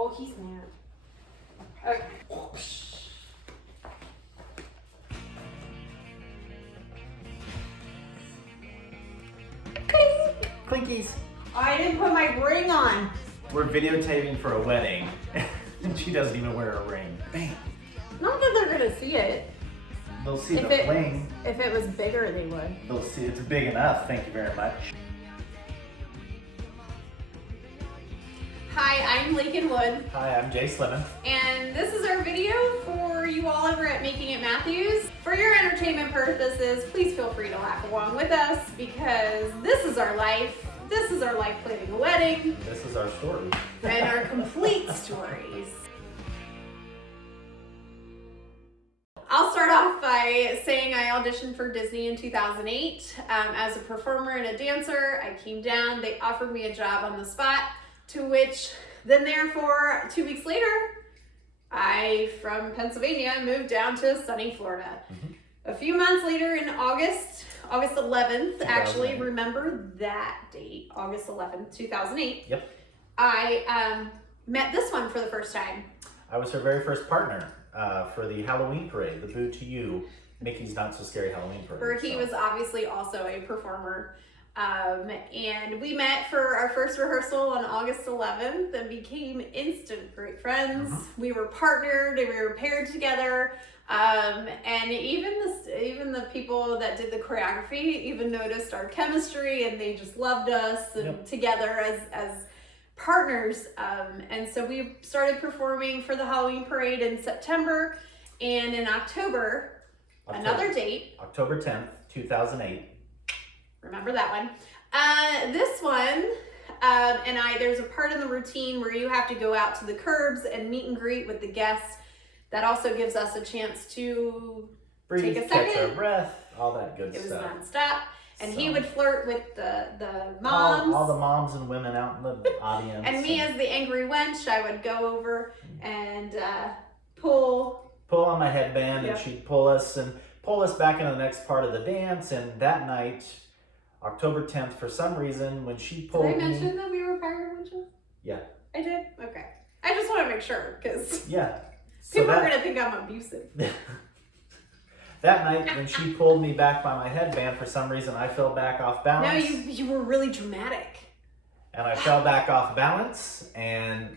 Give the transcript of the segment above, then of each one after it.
Oh, he's mad. Okay. Clinkies. I didn't put my ring on. We're videotaping for a wedding, and she doesn't even wear a ring. Bang. Not that they're gonna see it. They'll see If the it- bling. If it was bigger, they would. They'll see it's big enough. Thank you very much. Hi, I'm Lakin Wood, Hi, I'm Jay Slimmon. and this is our video for you all over at Making It Matthews. For your entertainment purposes, please feel free to laugh along with us because this is our life. This is our life planning a wedding This is our story. and our complete stories. I'll start off by saying I auditioned for Disney in 2008 as a performer and a dancer. I came down, they offered me a job on the spot, to which then therefore 2 weeks later, I, from Pennsylvania, moved down to sunny Florida. A few months later in August 11th, actually, 2008. remember that date, August 11th, 2008. Yep. I met this one for the first time. I was her very first partner for the Halloween parade, the Boo to You, Mickey's Not So Scary Halloween parade. Where he So, was obviously also a performer. And we met for our first rehearsal on August 11th and became instant great friends. We were partnered and we were paired together. And even the people that did the choreography even noticed our chemistry and they just loved us and Yep. together as partners. And so we started performing for the Halloween parade in September, and in October, another date. October 10th, 2008. Remember that one. This one, there's a part in the routine where you have to go out to the curbs and meet and greet with the guests. That also gives us a chance to Breathe, take a catch second. our breath, all that good It was stuff. nonstop. And he So- would flirt with the moms. All the moms and women out in the audience. and me as the angry wench, I would go over and pull. pull on my headband, Yep. and she'd pull us back into the next part of the dance. And that night, October 10th, for some reason, when she Did pulled I me, mention that we were partner wenches? Yeah. I did? Okay. I just want to make sure because yeah. So people are that, going to think I'm abusive. that night, when she pulled me back by my headband, for some reason, I fell back off No, balance. you were really dramatic. And I fell back off balance, and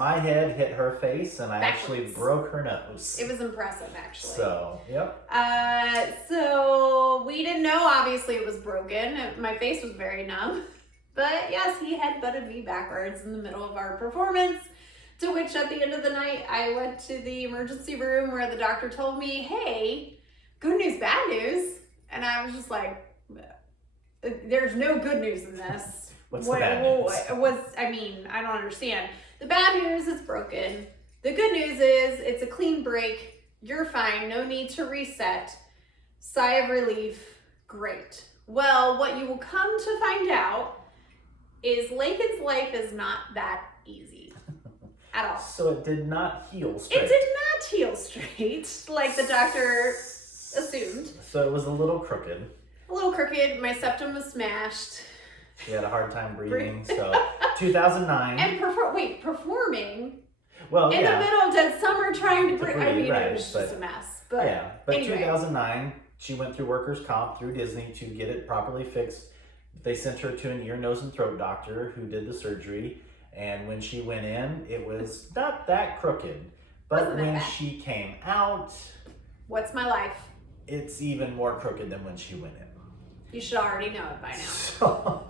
my head hit her face, and I actually Backwards. broke her nose. It was impressive, actually. So, yep. So we didn't know, obviously, it was broken. My face was very numb. But yes, he had butted me backwards in the middle of our performance. To which, at the end of the night, I went to the emergency room where the doctor told me, hey, good news, bad news. And I was just like, there's no good news in this. What's the bad news? I don't understand. The bad news is broken. The good news is it's a clean break. You're fine. No need to reset. Sigh of relief. Great. Well, what you will come to find out is Lakin's life is not that easy at all. So it did not heal straight. It did not heal straight like the doctor assumed. So it was a little crooked. A little crooked. My septum was smashed. She had a hard time breathing. So 2009. And performing Well, in the yeah. middle of dead summer trying to To breathe. breathe, right, It was just but- a mess. But Yeah, but anyway. 2009, she went through workers' comp through Disney to get it properly fixed. They sent her to an ear, nose, and throat doctor who did the surgery. And when she went in, it was not that crooked. But Wasn't that when bad. she came out, What's my life? it's even more crooked than when she went in. You should already know it by now.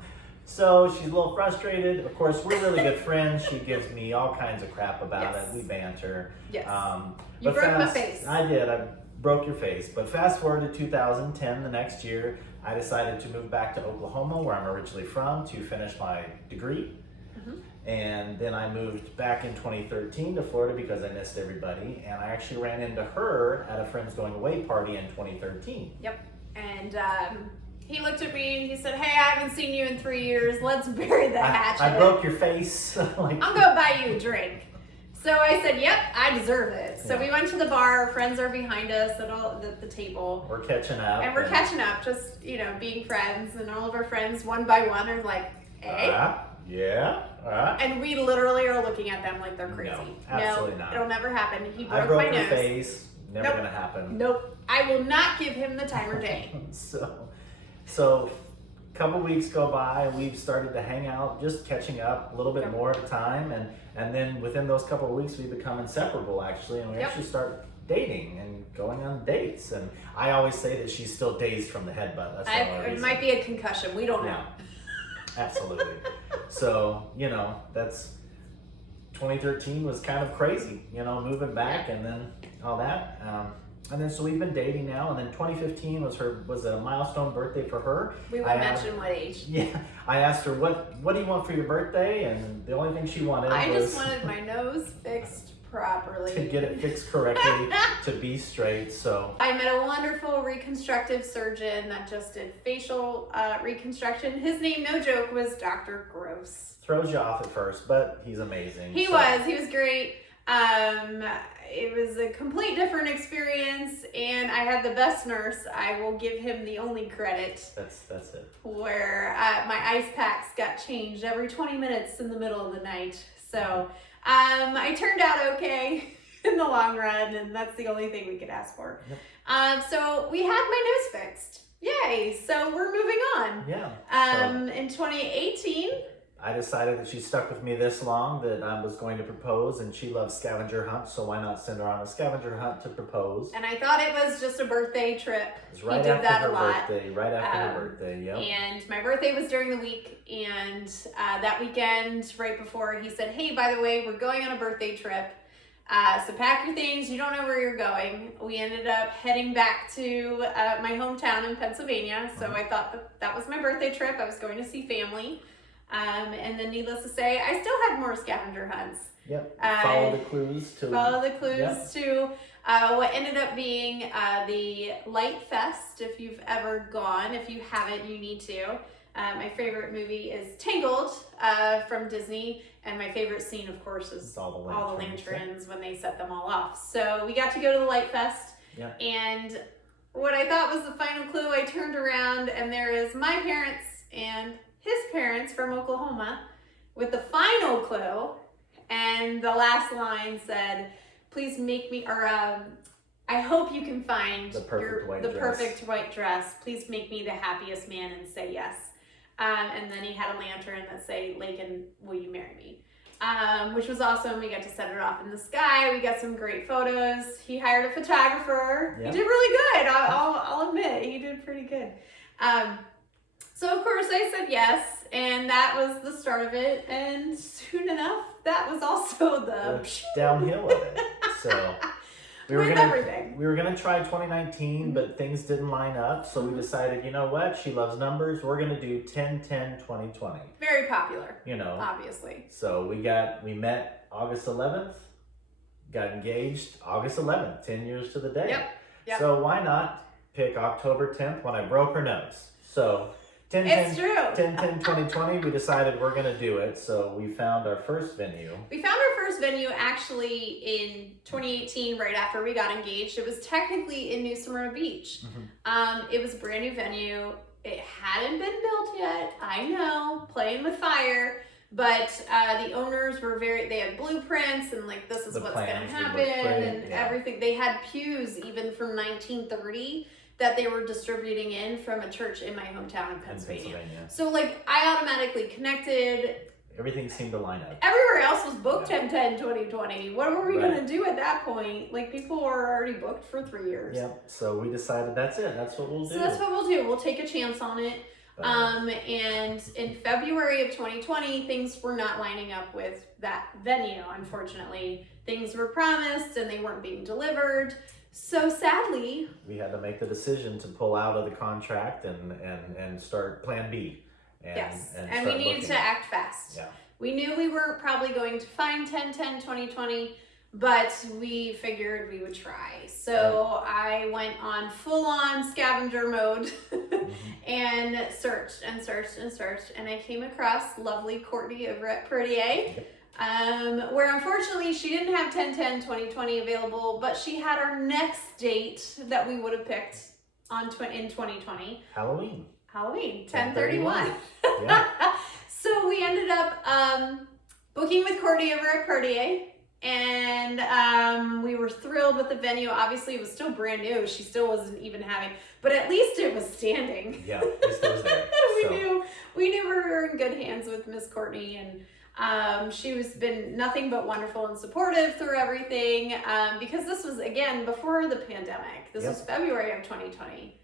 So she's a little frustrated. Of course, we're really good friends. She gives me all kinds of crap about Yes. it. We banter. Yes. but You broke my face. I did. I broke your face. But fast forward to 2010, the next year, I decided to move back to Oklahoma, where I'm originally from, to finish my degree. And then I moved back in 2013 to Florida because I missed everybody. And I actually ran into her at a friend's going away party in 2013. Yep. And he looked at me and he said, hey, I haven't seen you in 3 years. Let's bury the hatchet. I broke your face. Like, I'm going to buy you a drink. So I said, yep, I deserve it. So Yeah. we went to the bar. Our friends are behind us at the table. we're catching up. And we're catching up, just, being friends. And all of our friends, one by one, are like, hey, Yeah. All right. And we literally are looking at them like they're crazy. No, absolutely not. It'll never happen. He I broke broke my your nose. face. Never Nope. gonna happen. Nope. I will not give him the time or day. So a couple weeks go by, we've started to hang out, just catching up a little bit Yep. more at a time, and then within those couple of weeks we become inseparable actually, and we Yep. actually start dating and going on dates. And I always say that she's still dazed from the headbutt. That's the only It reason. might be a concussion. We don't know. Yeah. Absolutely. So, that's 2013 was kind of crazy, moving back and then all that. And then so we've been dating now, and then 2015 was a milestone birthday for her. We won't mention what age. Yeah, I asked her what do you want for your birthday, and the only thing she wanted I was just wanted my nose fixed properly. to get it fixed correctly, to be straight. So I met a wonderful reconstructive surgeon that just did facial reconstruction. His name, no joke, was Dr. Gross. throws you off at first, but he's amazing. He was great. It was a complete different experience, and I had the best nurse. I will give him the only credit. That's it. Where my ice packs got changed every 20 minutes in the middle of the night. So I turned out okay in the long run, and that's the only thing we could ask for. Yep. So we had my nose fixed. Yay! So we're moving on. Yeah. In 2018. I decided that she stuck with me this long that I was going to propose, and she loves scavenger hunts, so why not send her on a scavenger hunt to propose? And I thought it was just a birthday trip. It was right He did after that her a lot. birthday, right after her birthday, yep. And my birthday was during the week, and that weekend, right before, he said, hey, by the way, we're going on a birthday trip, so pack your things, you don't know where you're going. We ended up heading back to my hometown in Pennsylvania, so I thought that was my birthday trip. I was going to see family. And then needless to say, I still had more scavenger hunts. Yep. Follow the clues to what ended up being the Light Fest. If you've ever gone, if you haven't, you need to. My favorite movie is Tangled from Disney, and my favorite scene, of course, is all the lanterns when they set them all off. So we got to go to the Light Fest, and what I thought was the final clue, I turned around, and there is my parents and his parents from Oklahoma with the final clue, and the last line said, please make me, or I hope you can find the perfect white dress. Please make me the happiest man and say yes. And then he had a lantern that say, Lakin, will you marry me? Which was awesome. We got to set it off in the sky. We got some great photos. He hired a photographer. Yep. He did really good. I'll admit, he did pretty good. So of course I said yes, and that was the start of it, and soon enough, that was also the downhill of it. So we were gonna try 2019, but things didn't line up, so we decided, you know what, she loves numbers, we're gonna do 10-10-2020. Very popular, obviously. So we met August 11th, got engaged August 11th, 10 years to the day. Yep. So why not pick October 10th when I broke her nose? So 10-10-2020, we decided we're going to do it. So we found our first venue. We found our first venue actually in 2018, right after we got engaged. It was technically in New Smyrna Beach. It was a brand new venue. It hadn't been built yet. I know, playing with fire. But the owners were they had blueprints and like, this is what's going to happen and everything. They had pews even from 1930. That they were distributing in from a church in my hometown in Pennsylvania. So like I automatically connected. Everything seemed to line up. Everywhere else was booked 10-10-2020. What were we gonna do at that point? Like people were already booked for 3 years. Yep. So we decided that's it. That's what we'll do. So that's what we'll do. We'll take a chance on it. And in February of 2020, things were not lining up with that venue, unfortunately. Things were promised and they weren't being delivered. So sadly, we had to make the decision to pull out of the contract and start Plan B. And we needed to act fast. Yeah. We knew we weren't probably going to find 10-10-2020, but we figured we would try. So I went on full-on scavenger mode and searched, and I came across lovely Courtney over at Protier. Where unfortunately she didn't have 10-10-2020 available, but she had our next date that we would have picked in 2020. Halloween. 10/31. So we ended up booking with Courtney over at Perdier, and we were thrilled with the venue. Obviously, it was still brand new. She still wasn't even having, but at least it was standing. Yeah, it still was there. we knew we were in good hands with Miss Courtney, and she was been nothing but wonderful and supportive through everything. Because this was again before the pandemic. This was February of 2020.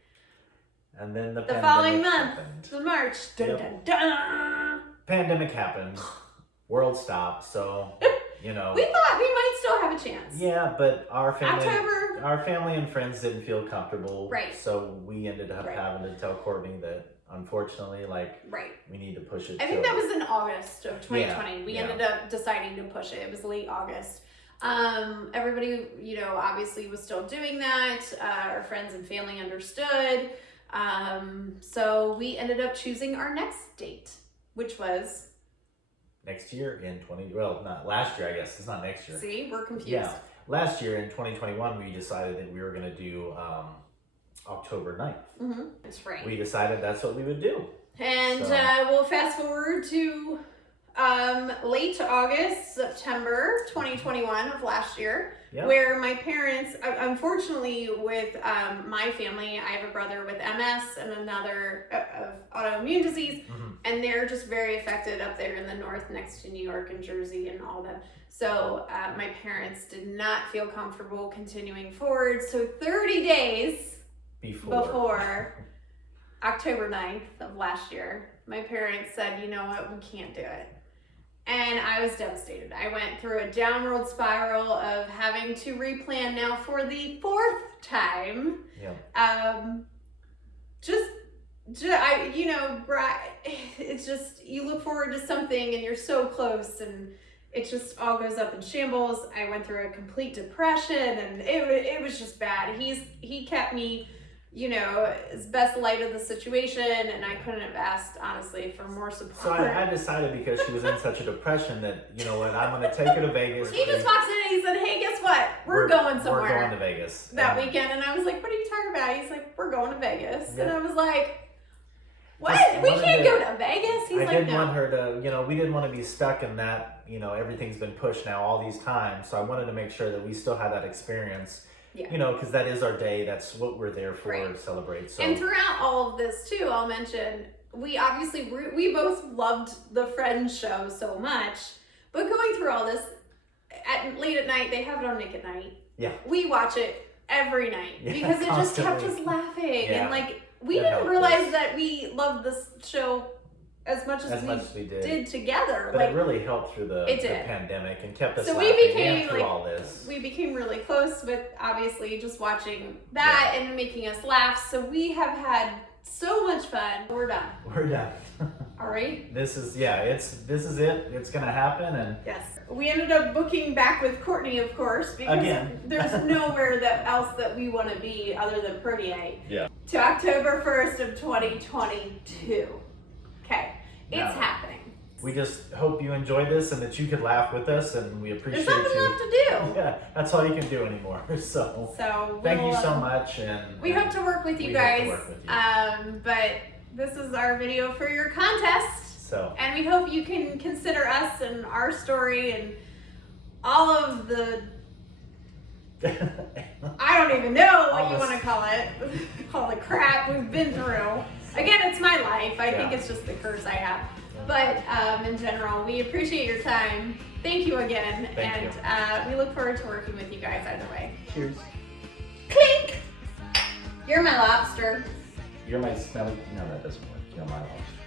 And then the following month, happened. the March. Dun, dun, dun. Pandemic happened. World stopped. So, we thought we might still have a chance. Yeah, but our family, October. our family and friends didn't feel comfortable. Right. So we ended up having to tell Courtney that unfortunately, we need to push it. I think that was in August of 2020. Yeah, we ended up deciding to push it. It was late August. Everybody, obviously was still doing that. Our friends and family understood. So we ended up choosing our next date, which was next year in not last year, I guess. It's not next year. See, we're confused. Yeah. Last year in 2021, we decided that we were going to do October 9th. Mm-hmm. That's right. We decided that's what we would do. And we'll fast forward to late August, September 2021 of last year, where my parents, unfortunately with my family, I have a brother with MS and another of autoimmune disease, and they're just very affected up there in the north next to New York and Jersey and all that. So my parents did not feel comfortable continuing forward. So 30 days before October 9th of last year, my parents said, you know what, we can't do it. And I was devastated. I went through a downward spiral of having to replan now for the 4th time. Yeah. It's just, you look forward to something and you're so close and it just all goes up in shambles. I went through a complete depression and it was just bad. He kept me, as best light of the situation, and I couldn't have asked, honestly, for more support. So I decided, because she was in such a depression, that, I'm going to take her to Vegas. He just walks in and he said, hey, guess what? We're going somewhere. We're going to Vegas. That weekend. And I was like, what are you talking about? He's like, we're going to Vegas. And I was like, what? We can't go to Vegas? He's like, no. I didn't want her to, we didn't want to be stuck in that, everything's been pushed now all these times. So I wanted to make sure that we still had that experience. Yeah. Because that is our day. That's what we're there for, to celebrate. So. And throughout all of this, too, I'll mention, we obviously, we both loved the Friends show so much. But going through all this, late at night, they have it on Nick at Night. Yeah. We watch it every night because it just kept us laughing. Yeah. And, we didn't realize that we loved this show as much as we did together. But it really helped through the pandemic and kept us laughing and through all this. We became really close with, obviously, just watching that and making us laugh. So we have had so much fun. We're done. We're done. All right? This is it. It's going to happen. And yes. We ended up booking back with Courtney, of course, because there's nowhere else that we want to be other than Perdier. Yeah. To October 1st of 2022. Okay, it's happening. We just hope you enjoyed this and that you could laugh with us, and we appreciate There's nothing left to do. Yeah, that's all you can do anymore. So thank you so much, and we hope to work with you guys. But this is our video for your contest. And we hope you can consider us and our story and all of the I don't even know what you want to call it. All the crap we've been through. Again, it's my life. I think it's just the curse I have. But in general, we appreciate your time. Thank you again. And we look forward to working with you guys either way. Cheers. Clink! You're my lobster. You're my smelly. No, that doesn't work. You're my lobster.